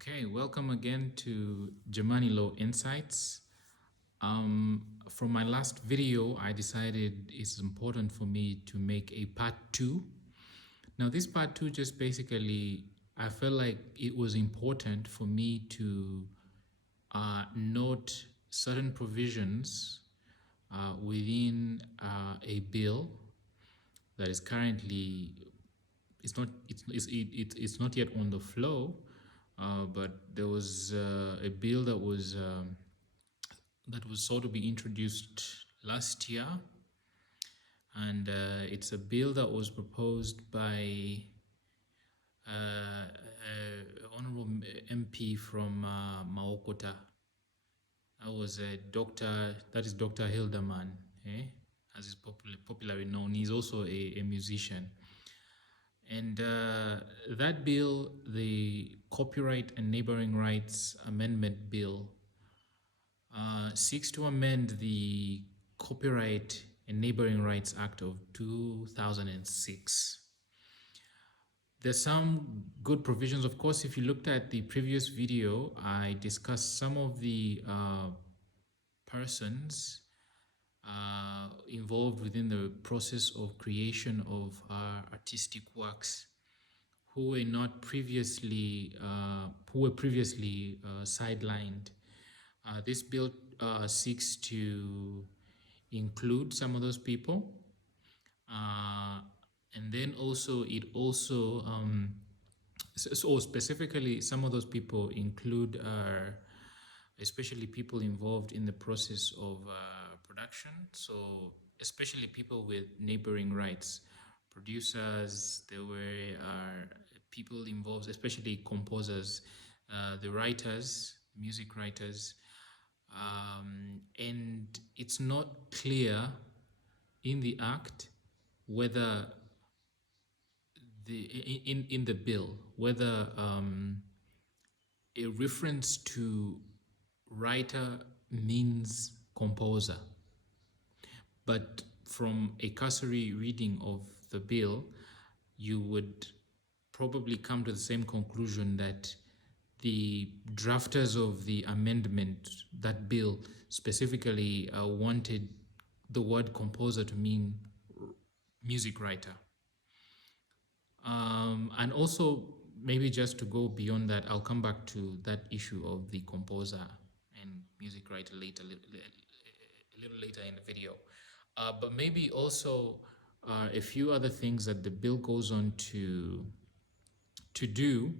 Okay, welcome again to Jamani-Law Insights. From my last video, I decided it's important for me to make a part two. Now, this part two just basically, I felt like it was important for me to note certain provisions within a bill that is currently it's not yet on the flow, but there was a bill that was sought to be introduced last year, and it's a bill that was proposed by Honorable MP from Maokota. That was a doctor. That is Dr. Hilderman, as is popularly known. He's also a musician. And that bill, the Copyright and Neighboring Rights Amendment Bill, seeks to amend the Copyright and Neighboring Rights Act of 2006. There's some good provisions. Of course, if you looked at the previous video, I discussed some of the persons involved within the process of creation of artistic works who were not previously sidelined. This bill seeks to include some of those people, and then also it also so specifically some of those people include especially people involved in the process of production. So especially people with neighboring rights, producers. There were people involved, especially composers, the writers, music writers, and it's not clear in the act whether in the bill whether a reference to writer means composer. But from a cursory reading of the bill, you would probably come to the same conclusion that the drafters of the amendment, that bill specifically wanted the word composer to mean music writer. And also, maybe just to go beyond that, I'll come back to that issue of the composer and music writer a little later in the video. But maybe also a few other things that the bill goes on to do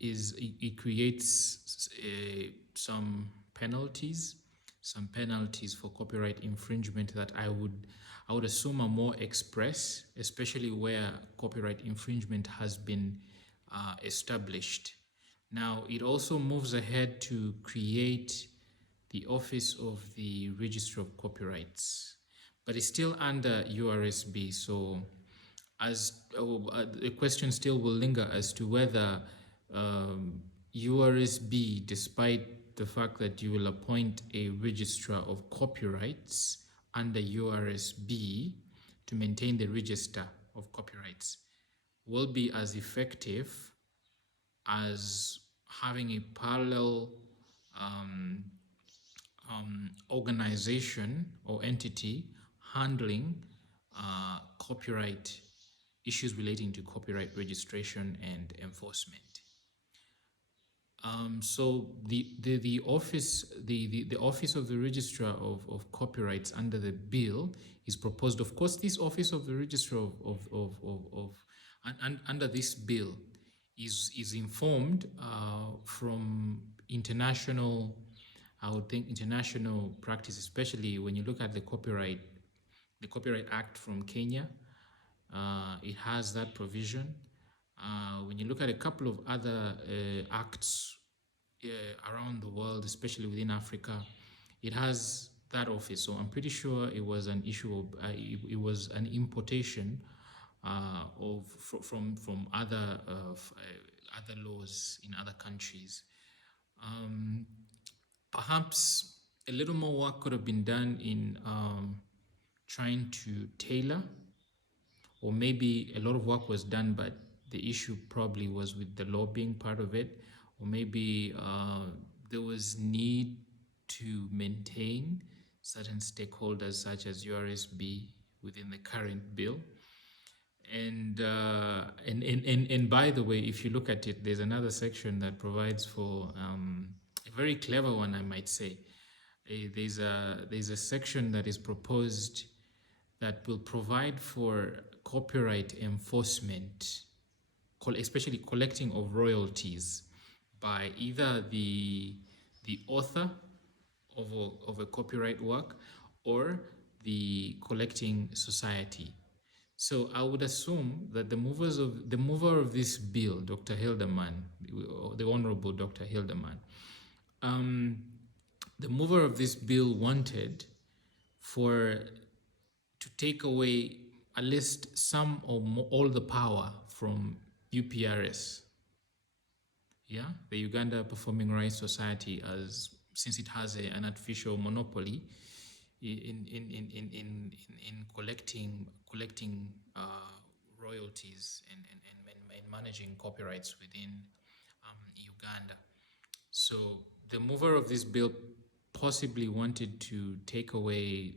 is it creates some penalties for copyright infringement that I would assume are more express, especially where copyright infringement has been established. Now, it also moves ahead to create the Office of the Registrar of Copyrights, but it's still under URSB. So as the question still will linger as to whether URSB, despite the fact that you will appoint a registrar of copyrights under URSB to maintain the register of copyrights, will be as effective as having a parallel organization or entity handling copyright issues relating to copyright registration and enforcement. So the office of the Registrar of Copyrights under the bill is proposed. Of course, this office of the Registrar under this bill is informed from international, I would think, international practice, especially when you look at the Copyright Act from Kenya. It has that provision. When you look at a couple of other acts around the world, especially within Africa, it has that office. So I'm pretty sure it was an issue of it was an importation from other laws in other countries. Perhaps a little more work could have been done in trying to tailor, or maybe a lot of work was done but the issue probably was with the law being part of it, or maybe there was need to maintain certain stakeholders such as URSB within the current bill. And by the way, if you look at it, there's another section that provides for a very clever one, I might say. There's a section that is proposed that will provide for copyright enforcement, especially collecting of royalties by either the author of a copyright work or the collecting society. So I would assume that the mover of this bill, Dr. Hilderman, the Honorable Dr. Hilderman, the mover of this bill wanted for to take away at least some or all the power from UPRS, yeah, the Uganda Performing Rights Society, as since it has an artificial monopoly in collecting royalties and managing copyrights within Uganda. So the mover of this bill possibly wanted to take away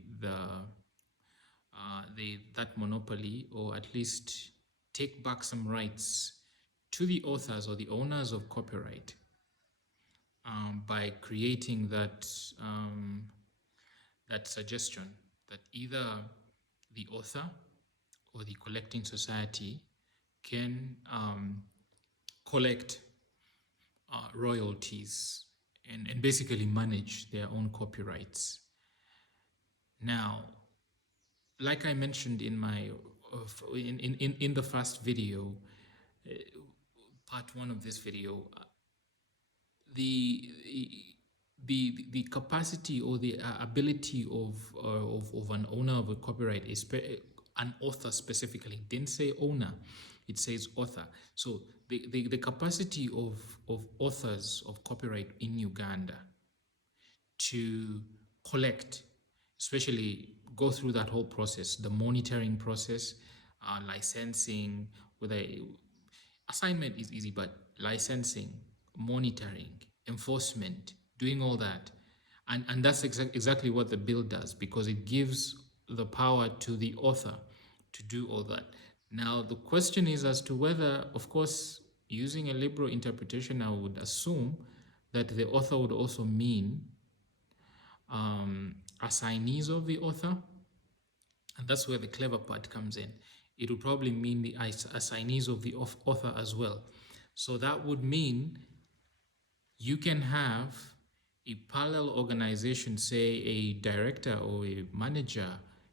that monopoly, or at least take back some rights to the authors or the owners of copyright by creating that suggestion that either the author or the collecting society can collect royalties and basically manage their own copyrights. Now, like I mentioned in my in the first video, part one of this video, the capacity or the ability of an owner of a copyright, is an author specifically, didn't say owner, it says author. So the capacity of authors of copyright in Uganda to collect, especially go through that whole process, the monitoring process, licensing, assignment is easy, but licensing, monitoring, enforcement, doing all that. And that's exactly what the bill does, because it gives the power to the author to do all that. Now, the question is as to whether, of course, using a liberal interpretation, I would assume that the author would also mean assignees of the author. And that's where the clever part comes in. It would probably mean the assignees of the author as well. So that would mean you can have a parallel organization, say a director or a manager,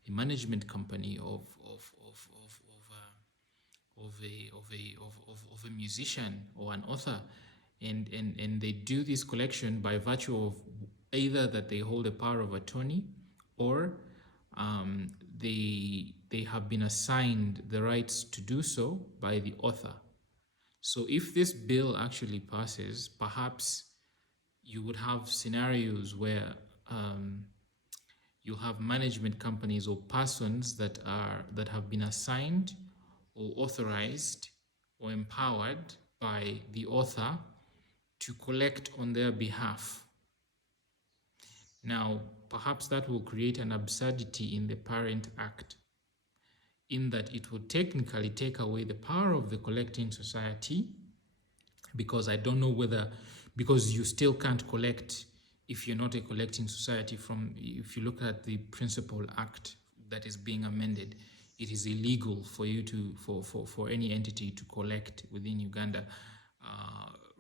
a management company of a musician or an author, and they do this collection by virtue of either that they hold a power of attorney, or they have been assigned the rights to do so by the author. So if this bill actually passes, perhaps you would have scenarios where you have management companies or persons that have been assigned or authorized or empowered by the author to collect on their behalf. Now, perhaps that will create an absurdity in the Parent Act, in that it would technically take away the power of the collecting society, because I don't know whether, because you still can't collect if you're not a collecting society. If you look at the Principal Act that is being amended, it is illegal for you for any entity to collect within Uganda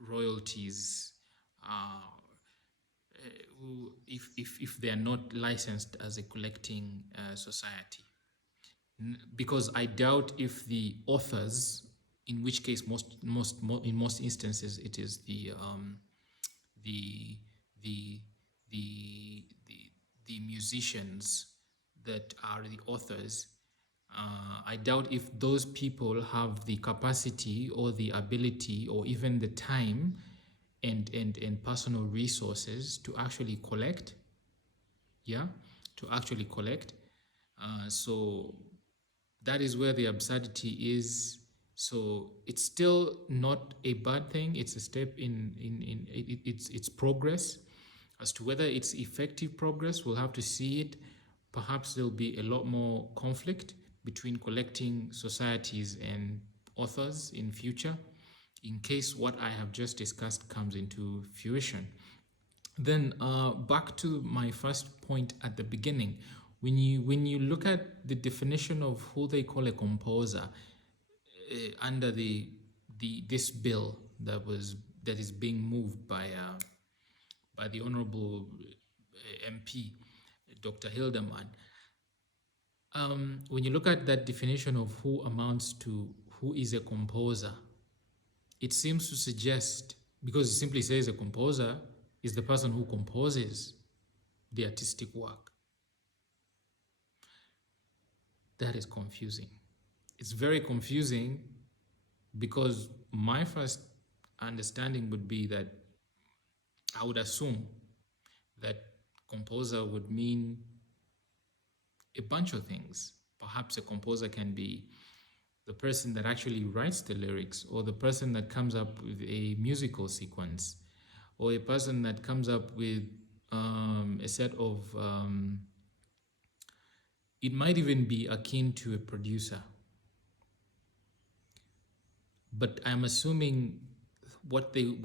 royalties if they are not licensed as a collecting society. Because I doubt if the authors, in which case in most instances it is the musicians that are the authors, I doubt if those people have the capacity or the ability or even the time and personal resources to actually collect. So that is where the absurdity is. So it's still not a bad thing. It's a step in it's progress. As to whether it's effective progress, we'll have to see it. Perhaps there'll be a lot more conflict between collecting societies and authors in future, in case what I have just discussed comes into fruition. Then back to my first point at the beginning, when you look at the definition of who they call a composer, under the this bill that is being moved by the honorable MP Dr. Hildeman. When you look at that definition of who amounts to who is a composer, it seems to suggest, because it simply says a composer is the person who composes the artistic work. That is confusing. It's very confusing, because my first understanding would be that I would assume that composer would mean a bunch of things. Perhaps a composer can be the person that actually writes the lyrics, or the person that comes up with a musical sequence, or a person that comes up with a set of, it might even be akin to a producer. But I'm assuming what the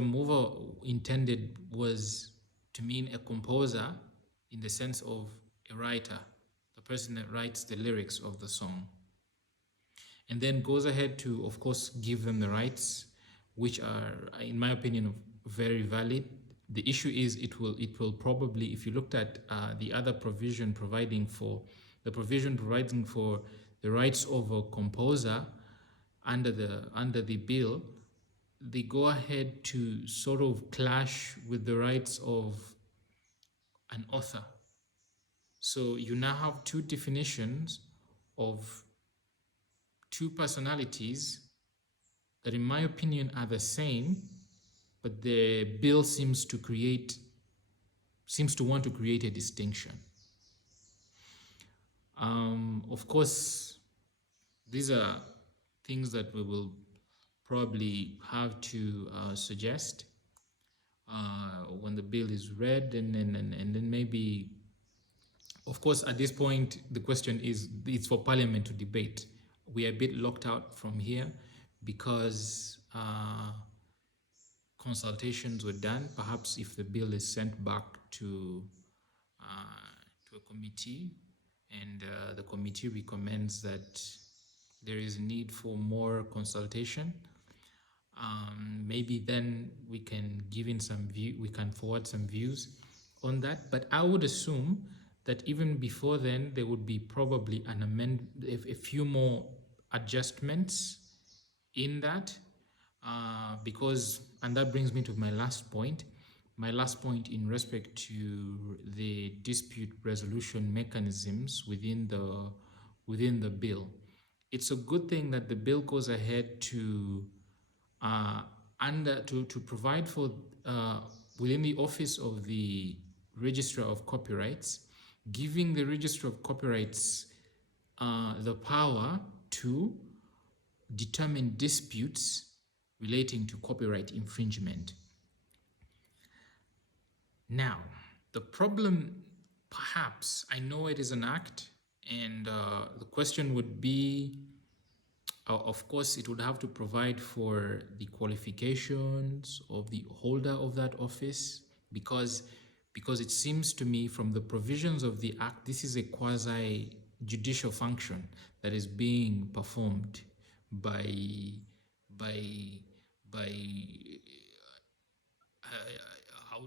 mover intended was to mean a composer in the sense of a writer, the person that writes the lyrics of the song, and then goes ahead to, of course, give them the rights, which are, in my opinion, very valid. The issue is it will probably, if you looked at the other provision providing for the rights of a composer under the bill, they go ahead to sort of clash with the rights of an author. So you now have two definitions of two personalities that, in my opinion, are the same, but the bill seems to want to create a distinction. Of course, these are things that we will probably have to suggest when the bill is read, and then maybe, of course, at this point, the question is, it's for Parliament to debate. We are a bit locked out from here because consultations were done. Perhaps if the bill is sent back to a committee, and the committee recommends that there is a need for more consultation, maybe then we can forward some views on that. But I would assume that even before then, there would be probably a few more adjustments in that, because, and that brings me to my last point in respect to the dispute resolution mechanisms within the bill. It's a good thing that the bill goes ahead to provide for within the office of the Registrar of Copyrights, giving the Registrar of Copyrights the power to determine disputes relating to copyright infringement. Now, the problem, perhaps, I know it is an act, and the question would be, of course, it would have to provide for the qualifications of the holder of that office, because it seems to me from the provisions of the act, this is a quasi-judicial function that is being performed by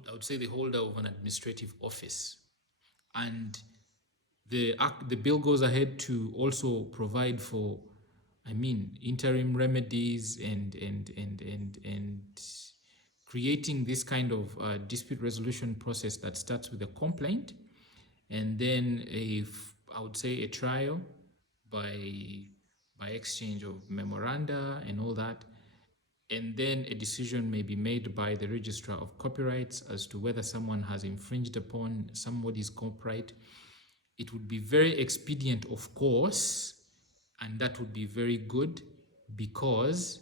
I would say the holder of an administrative office. And the bill goes ahead to also provide for, interim remedies and creating this kind of dispute resolution process that starts with a complaint, and then I would say a trial by exchange of memoranda and all that, and then a decision may be made by the Registrar of Copyrights as to whether someone has infringed upon somebody's copyright. It would be very expedient, of course, and that would be very good because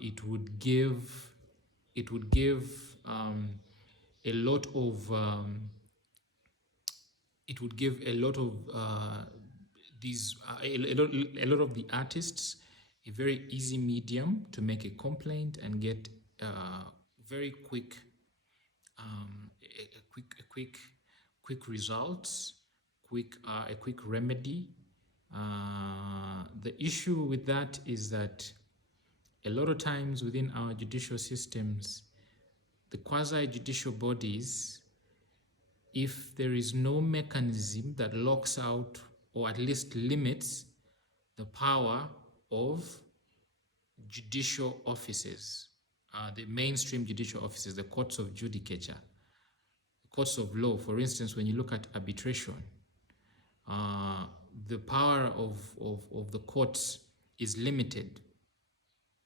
it would give it would give a lot of it would give a lot of these a lot of the artists a very easy medium to make a complaint and get very quick quick results, a quick remedy. The issue with that is that a lot of times within our judicial systems, the quasi judicial bodies, if there is no mechanism that locks out or at least limits the power of judicial offices, the mainstream judicial offices, the courts of judicature, the courts of law, for instance, when you look at arbitration, the power of the courts is limited.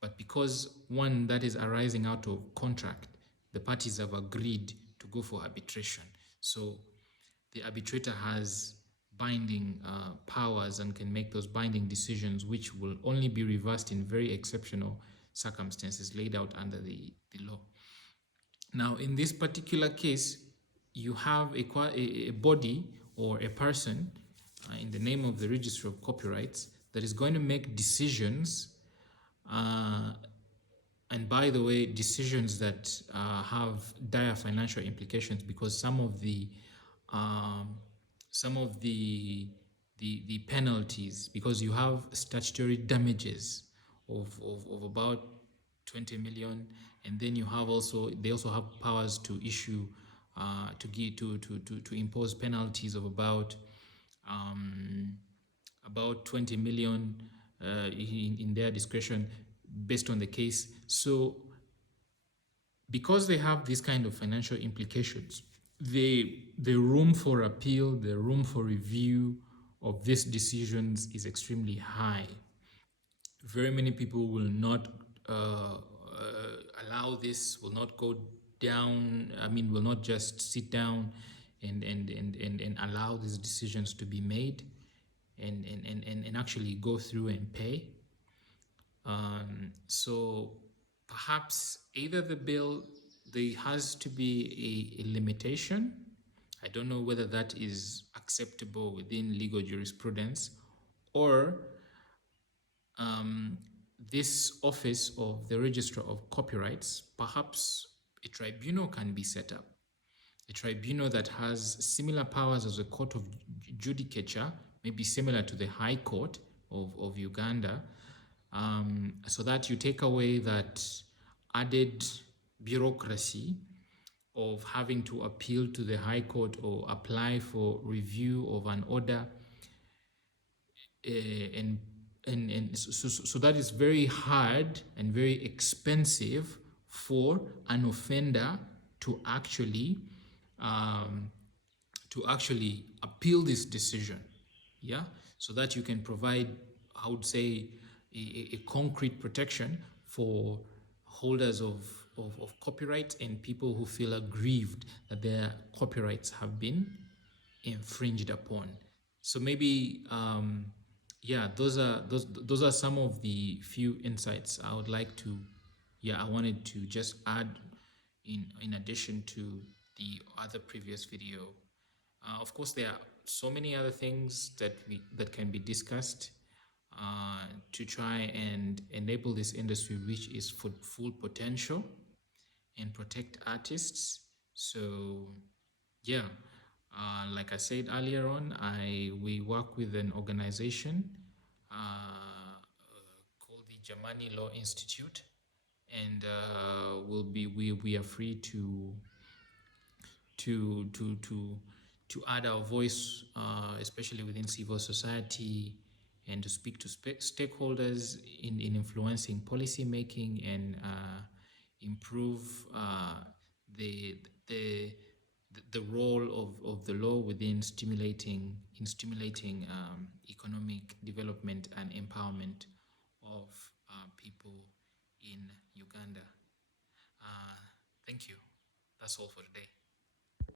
But because one that is arising out of contract, the parties have agreed to go for arbitration. So the arbitrator has binding powers and can make those binding decisions, which will only be reversed in very exceptional circumstances laid out under the law. Now, in this particular case, you have a body or a person in the name of the Registry of Copyrights that is going to make decisions, and by the way, decisions that have dire financial implications, because some of the penalties, because you have statutory damages of about 20 million, and then you have they also have powers to issue to impose penalties of about 20 million in their discretion based on the case. So because they have these kind of financial implications, the room for appeal, the room for review of these decisions is extremely high. Very many people will not allow this, will not go down, will not just sit down and allow these decisions to be made and actually go through and pay. So perhaps either the bill, there has to be a limitation. I don't know whether that is acceptable within legal jurisprudence, or this office of the Registrar of Copyrights, perhaps a tribunal can be set up. A tribunal that has similar powers as a court of judicature, maybe similar to the High Court of Uganda, so that you take away that added bureaucracy of having to appeal to the High Court or apply for review of an order, so that is very hard and very expensive for an offender to actually appeal this decision. Yeah, so that you can provide, I would say, a concrete protection for holders of copyright and people who feel aggrieved that their copyrights have been infringed upon. So maybe those are some of the few insights I would like to I wanted to just add in addition to the other previous video. Of course, there are so many other things that can be discussed to try and enable this industry reach its full potential and protect artists. So like I said earlier on, we work with an organization called the Jamani-Law Institute, and we are free to add our voice, especially within civil society, and to speak to stakeholders in influencing policy making and improve the role of the law within stimulating economic development and empowerment of people in Uganda. Thank you. That's all for today.